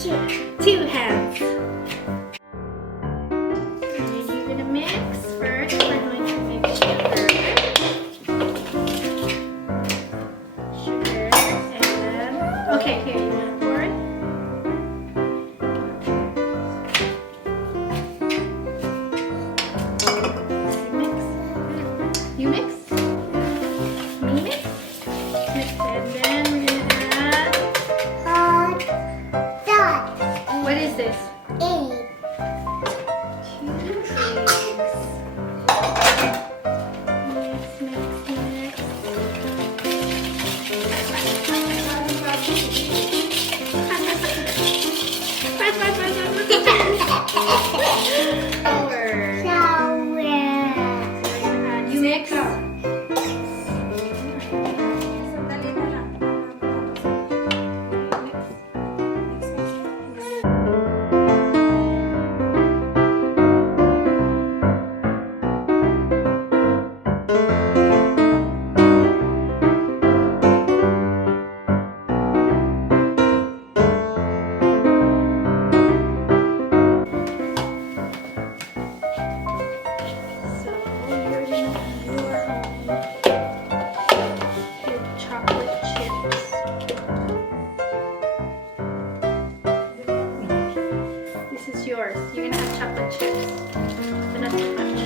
Two hands. And you're gonna mix first. We're going to mix sugar. Sugar and okay, here you wanna pour it? You mix? Me mix? Mix and then we're gonna add. What is this? Egg. 2 eggs. Mix, mix, mix. Sour. You mix. Yours. You're gonna have chocolate chips, but not too much.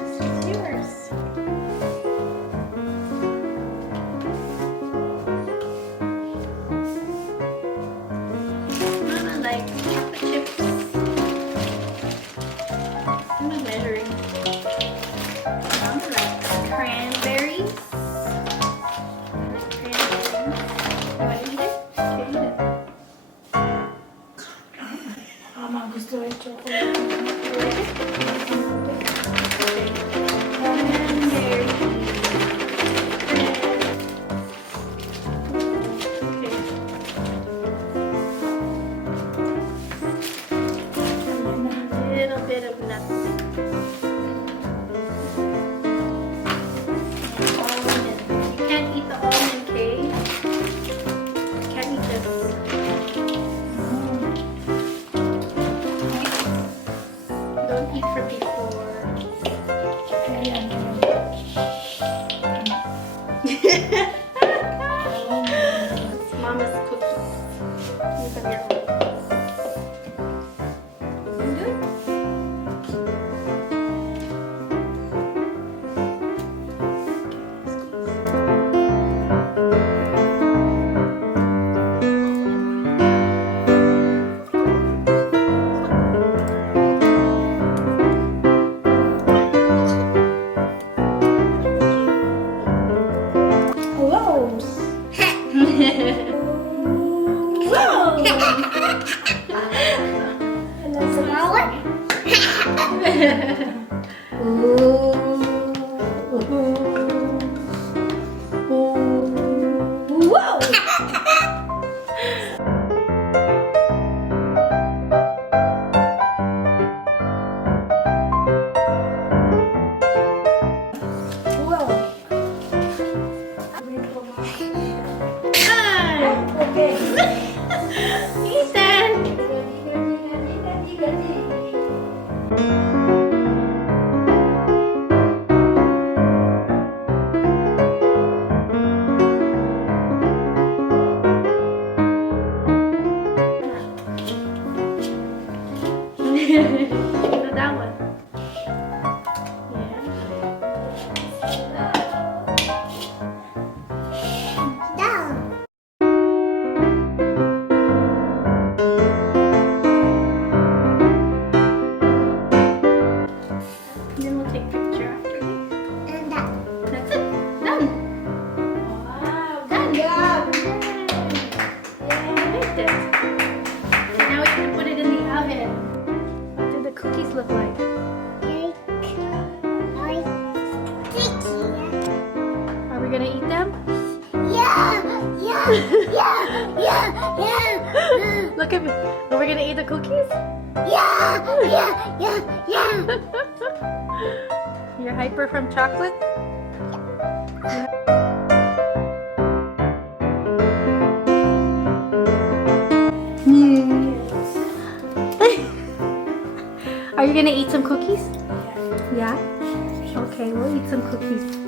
This is yours. Mama likes chocolate chips. I'm not measuring. Mama likes cranberries. Gusto yung chocolate. Little bit of nuts. Almond. You can't eat the almond cake. You can't eat this. Don't eat from before. It's Mama's cookies. You have your own. Good? So that one. Then we'll take a picture after this. And that. That's it. Done. Wow. Done. Yeah. I baked it. Now we can put it in the oven. What do the cookies look like? Are we gonna eat them? Yeah. Look at me. Are we gonna eat the cookies? Yeah. Your hyper from chocolate? Are you gonna eat some cookies? Yeah? Okay, we'll eat some cookies.